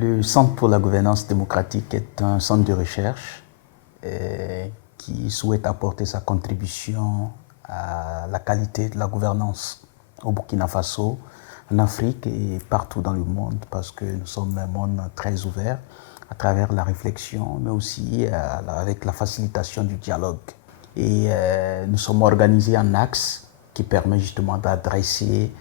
Le Centre pour la gouvernance démocratique est un centre de recherche qui souhaite apporter sa contribution à la qualité de la gouvernance au Burkina Faso, en Afrique et partout dans le monde, parce que nous sommes un monde très ouvert à travers la réflexion, mais aussi avec la facilitation du dialogue. Et nous sommes organisés en axes qui permettent justement d'adresser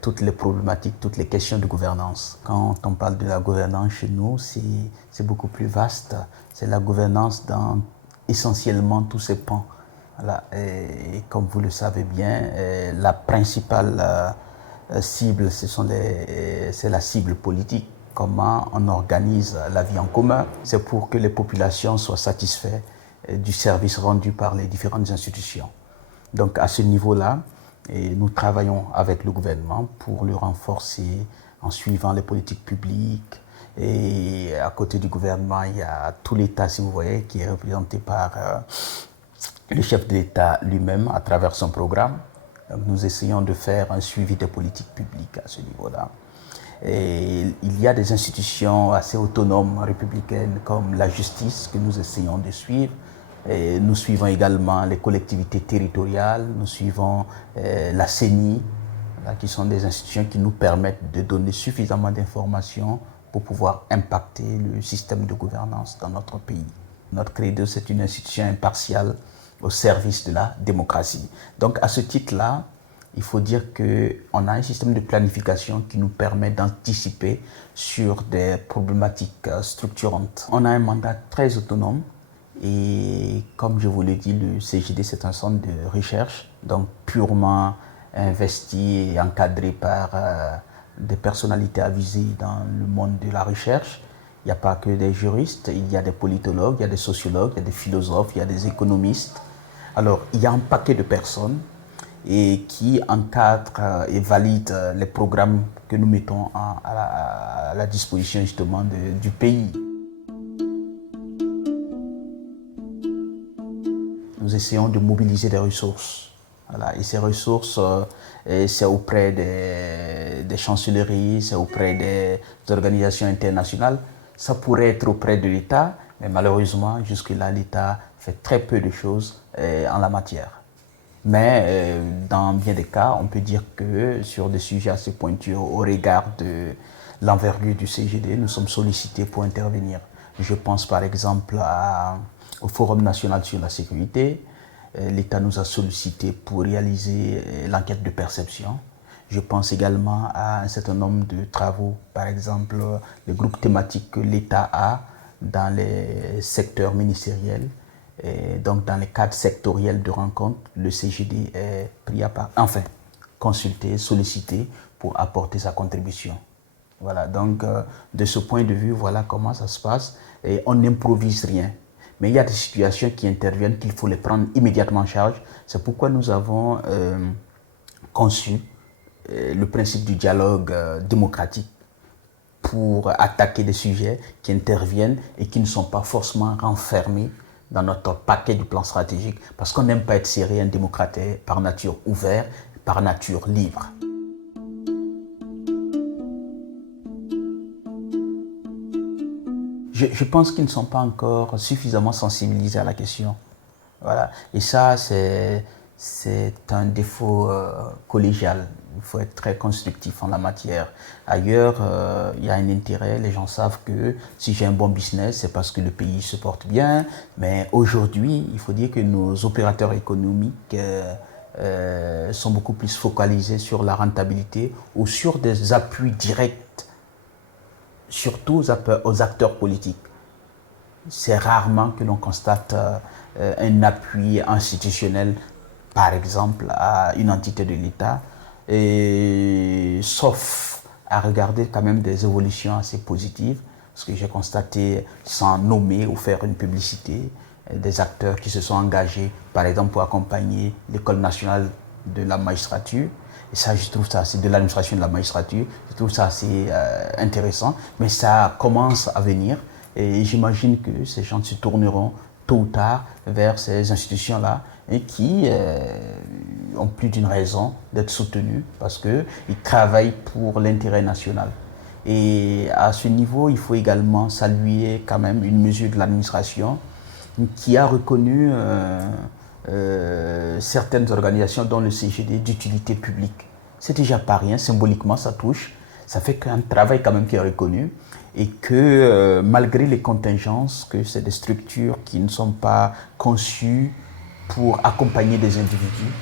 toutes les problématiques, toutes les questions de gouvernance. Quand on parle de la gouvernance chez nous, c'est beaucoup plus vaste. C'est la gouvernance dans essentiellement tous ses pans. Voilà. Et comme vous le savez bien, la principale cible, c'est la cible politique. Comment on organise la vie en commun. C'est pour que les populations soient satisfaites du service rendu par les différentes institutions. Donc à ce niveau-là, nous travaillons avec le gouvernement pour le renforcer en suivant les politiques publiques. Et à côté du gouvernement, il y a tout l'État, si vous voyez, qui est représenté par le chef de l'État lui-même à travers son programme. Donc nous essayons de faire un suivi des politiques publiques à ce niveau-là. Et il y a des institutions assez autonomes républicaines comme la justice que nous essayons de suivre. Et nous suivons également les collectivités territoriales, nous suivons la CENI, qui sont des institutions qui nous permettent de donner suffisamment d'informations pour pouvoir impacter le système de gouvernance dans notre pays. Notre credo, c'est une institution impartiale au service de la démocratie. Donc à ce titre-là, il faut dire qu'on a un système de planification qui nous permet d'anticiper sur des problématiques structurantes. On a un mandat très autonome et comme je vous l'ai dit, le CGD c'est un centre de recherche, donc purement investi et encadré par des personnalités avisées dans le monde de la recherche. Il n'y a pas que des juristes, il y a des politologues, il y a des sociologues, il y a des philosophes, il y a des économistes. Alors il y a un paquet de personnes et qui encadre et valide les programmes que nous mettons à la disposition justement du pays. Nous essayons de mobiliser des ressources. Voilà. Et ces ressources, c'est auprès des chancelleries, c'est auprès des organisations internationales. Ça pourrait être auprès de l'État, mais malheureusement, jusque-là, l'État fait très peu de choses en la matière. Mais dans bien des cas, on peut dire que sur des sujets assez pointus au regard de l'envergure du CGD, nous sommes sollicités pour intervenir. Je pense par exemple au Forum national sur la sécurité. L'État nous a sollicité pour réaliser l'enquête de perception. Je pense également à un certain nombre de travaux, par exemple les groupes thématiques que l'État a dans les secteurs ministériels. Et donc dans les cadres sectoriels de rencontres, le CGD est pris à part, enfin consulté, sollicité pour apporter sa contribution. Voilà, donc de ce point de vue, voilà comment ça se passe. Et on n'improvise rien. Mais il y a des situations qui interviennent qu'il faut les prendre immédiatement en charge. C'est pourquoi nous avons conçu le principe du dialogue démocratique pour attaquer des sujets qui interviennent et qui ne sont pas forcément renfermés dans notre paquet du plan stratégique, parce qu'on n'aime pas être serré, un démocrate est par nature ouvert, par nature libre. Je pense qu'ils ne sont pas encore suffisamment sensibilisés à la question. Voilà. Et ça, c'est un défaut collégial. Il faut être très constructif en la matière. Ailleurs, il y a un intérêt. Les gens savent que si j'ai un bon business, c'est parce que le pays se porte bien. Mais aujourd'hui, il faut dire que nos opérateurs économiques sont beaucoup plus focalisés sur la rentabilité ou sur des appuis directs, surtout aux acteurs politiques. C'est rarement que l'on constate un appui institutionnel, par exemple, à une entité de l'État, sauf à regarder quand même des évolutions assez positives, parce que j'ai constaté, sans nommer ou faire une publicité, des acteurs qui se sont engagés, par exemple, pour accompagner l'École nationale de la magistrature. Et ça, je trouve ça, c'est de l'administration de la magistrature, je trouve ça assez intéressant, mais ça commence à venir. Et j'imagine que ces gens se tourneront tôt ou tard vers ces institutions-là et qui ont plus d'une raison d'être soutenus parce qu'ils travaillent pour l'intérêt national. Et à ce niveau, il faut également saluer quand même une mesure de l'administration qui a reconnu certaines organisations, dont le CGD, d'utilité publique. C'est déjà pas rien, symboliquement ça touche, ça fait qu'un travail quand même qui est reconnu et que malgré les contingences, que c'est des structures qui ne sont pas conçues pour accompagner des individus,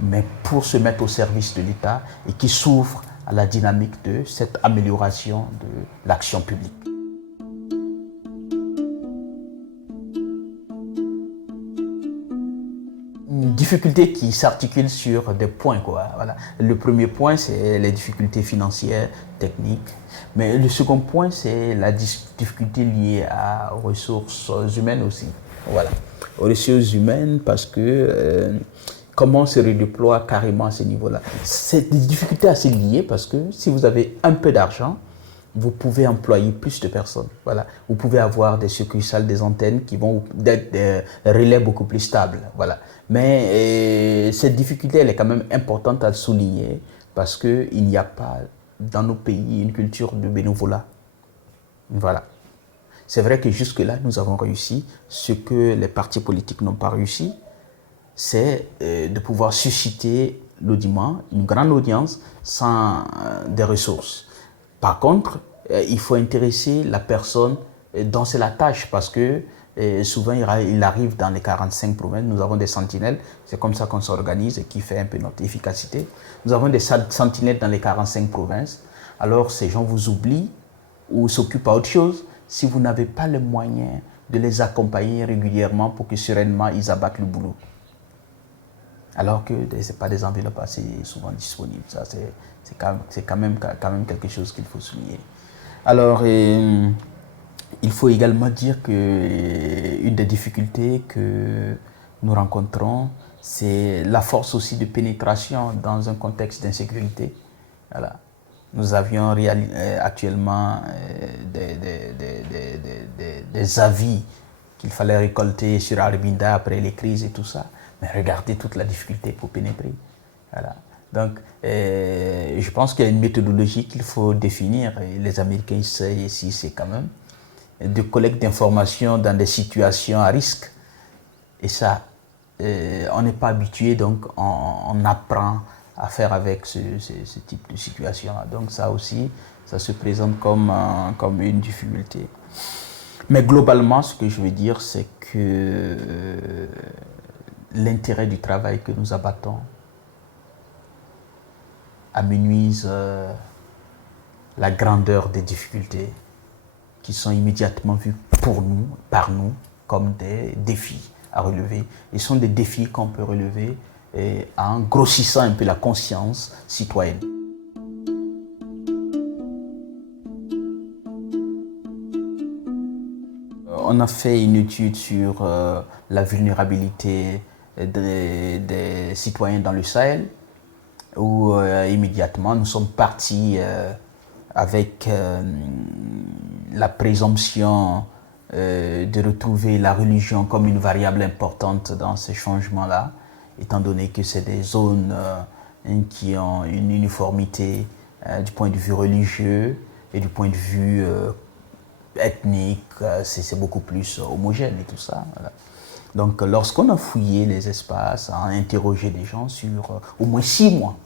mais pour se mettre au service de l'État et qui s'ouvrent à la dynamique de cette amélioration de l'action publique. Une difficulté qui s'articule sur des points, quoi. Voilà. Le premier point, c'est les difficultés financières, techniques. Mais le second point, c'est la difficulté liée aux ressources humaines aussi. Voilà. Aux ressources humaines, parce que comment on se redéploie carrément à ce niveau-là. C'est des difficultés assez liées parce que si vous avez un peu d'argent, vous pouvez employer plus de personnes. Voilà. Vous pouvez avoir des succursales, des antennes qui vont être des relais beaucoup plus stables. Voilà. Mais cette difficulté, elle est quand même importante à souligner parce qu'il n'y a pas dans nos pays une culture de bénévolat. Voilà. C'est vrai que jusque-là, nous avons réussi. Ce que les partis politiques n'ont pas réussi, c'est de pouvoir susciter l'audimat, une grande audience, sans des ressources. Par contre, il faut intéresser la personne dont c'est la tâche, parce que souvent, il arrive dans les 45 provinces, nous avons des sentinelles, c'est comme ça qu'on s'organise et qui fait un peu notre efficacité. Nous avons des sentinelles dans les 45 provinces, alors ces gens vous oublient ou s'occupent à autre chose si vous n'avez pas les moyens de les accompagner régulièrement pour que sereinement ils abattent le boulot. Alors que ce n'est pas des enveloppes assez souvent disponibles. Ça, c'est quand même quelque chose qu'il faut souligner. Alors, il faut également dire qu'une des difficultés que nous rencontrons, c'est la force aussi de pénétration dans un contexte d'insécurité. Voilà. Nous avions actuellement des avis qu'il fallait récolter sur Arbinda après les crises et tout ça. Mais regardez toute la difficulté pour pénétrer. Voilà. Donc, je pense qu'il y a une méthodologie qu'il faut définir. Et les Américains essayent ici, c'est quand même de collecte d'informations dans des situations à risque. Et ça, on n'est pas habitué, donc on apprend à faire avec ce type de situation-là. Donc ça aussi, ça se présente comme une difficulté. Mais globalement, ce que je veux dire, c'est que l'intérêt du travail que nous abattons amenuise la grandeur des difficultés qui sont immédiatement vues par nous, comme des défis à relever. Ils sont des défis qu'on peut relever en grossissant un peu la conscience citoyenne. On a fait une étude sur la vulnérabilité des citoyens dans le Sahel, où immédiatement nous sommes partis avec la présomption de retrouver la religion comme une variable importante dans ces changements-là, étant donné que c'est des zones qui ont une uniformité du point de vue religieux et du point de vue ethnique, c'est beaucoup plus homogène et tout ça. Voilà. Donc lorsqu'on a fouillé les espaces, a interrogé des gens sur au moins 6 mois,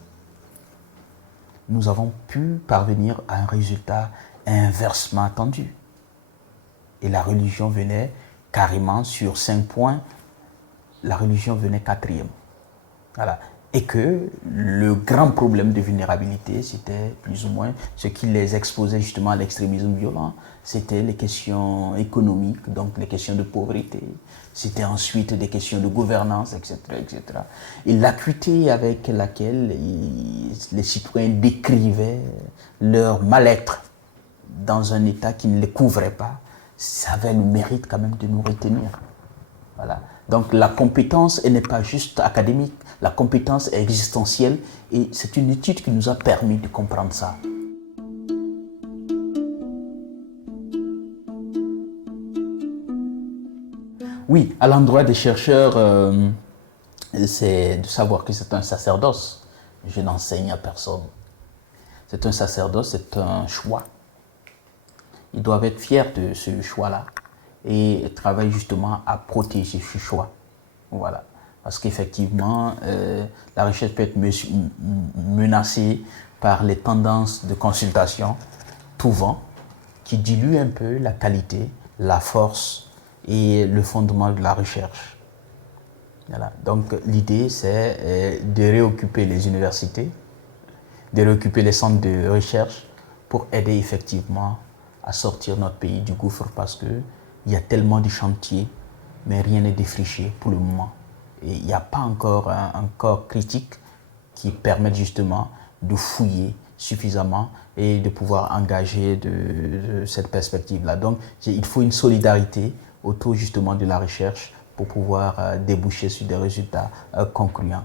nous avons pu parvenir à un résultat inversement attendu. Et la religion venait carrément sur 5 points, la religion venait 4e. Voilà. Et que le grand problème de vulnérabilité, c'était plus ou moins ce qui les exposait justement à l'extrémisme violent. C'était les questions économiques, donc les questions de pauvreté. C'était ensuite des questions de gouvernance, etc., etc. Et l'acuité avec laquelle les citoyens décrivaient leur mal-être dans un état qui ne les couvrait pas, ça avait le mérite quand même de nous retenir. Voilà. Donc la compétence, elle n'est pas juste académique, la compétence est existentielle et c'est une étude qui nous a permis de comprendre ça. Oui, à l'endroit des chercheurs, c'est de savoir que c'est un sacerdoce. Je n'enseigne à personne. C'est un sacerdoce, c'est un choix. ils doivent être fiers de ce choix-là et travailler justement à protéger ce choix. Voilà. Parce qu'effectivement, la recherche peut être menacée par les tendances de consultation, tout vent, qui diluent un peu la qualité, la force et le fondement de la recherche. Voilà. Donc l'idée, c'est de réoccuper les universités, de réoccuper les centres de recherche pour aider effectivement à sortir notre pays du gouffre, parce qu'il y a tellement de chantiers, mais rien n'est défriché pour le moment. Et il n'y a pas encore un corps critique qui permette justement de fouiller suffisamment et de pouvoir engager de cette perspective-là. Donc, il faut une solidarité autour justement de la recherche pour pouvoir déboucher sur des résultats concluants.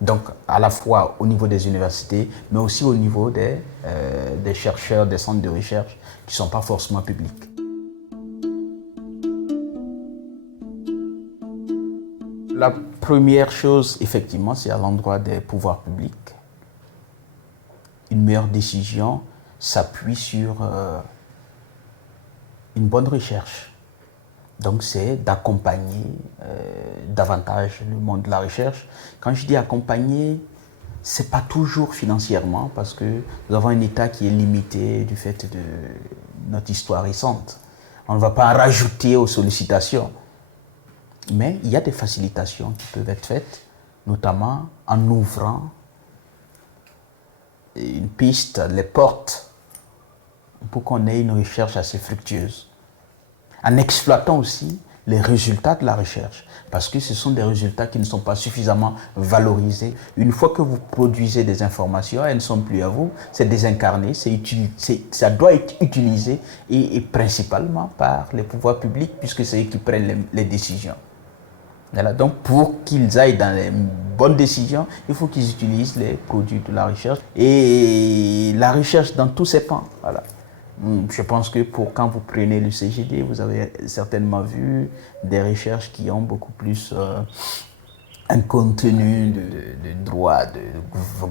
Donc, à la fois au niveau des universités, mais aussi au niveau des chercheurs, des centres de recherche qui ne sont pas forcément publics. La première chose, effectivement, c'est à l'endroit des pouvoirs publics. Une meilleure décision s'appuie sur une bonne recherche. Donc, c'est d'accompagner davantage le monde de la recherche. Quand je dis accompagner, ce n'est pas toujours financièrement, parce que nous avons un État qui est limité du fait de notre histoire récente. On ne va pas en rajouter aux sollicitations. Mais il y a des facilitations qui peuvent être faites, notamment en ouvrant une piste, les portes, pour qu'on ait une recherche assez fructueuse. En exploitant aussi les résultats de la recherche, parce que ce sont des résultats qui ne sont pas suffisamment valorisés. Une fois que vous produisez des informations, elles ne sont plus à vous, c'est désincarné, ça doit être utilisé et principalement par les pouvoirs publics, puisque c'est eux qui prennent les décisions. Voilà, donc pour qu'ils aillent dans les bonnes décisions, il faut qu'ils utilisent les produits de la recherche et la recherche dans tous ses pans. Voilà. Je pense que quand vous prenez le CGD, vous avez certainement vu des recherches qui ont beaucoup plus un contenu de droit, de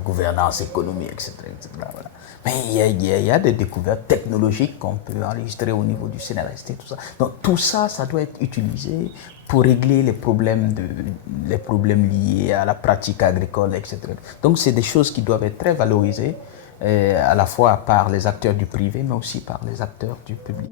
gouvernance économique, etc. Voilà. Mais il y a des découvertes technologiques qu'on peut enregistrer au niveau du CNRST, tout ça. Donc tout ça, ça doit être utilisé pour régler les problèmes liés à la pratique agricole, etc. Donc c'est des choses qui doivent être très valorisées, à la fois par les acteurs du privé, mais aussi par les acteurs du public.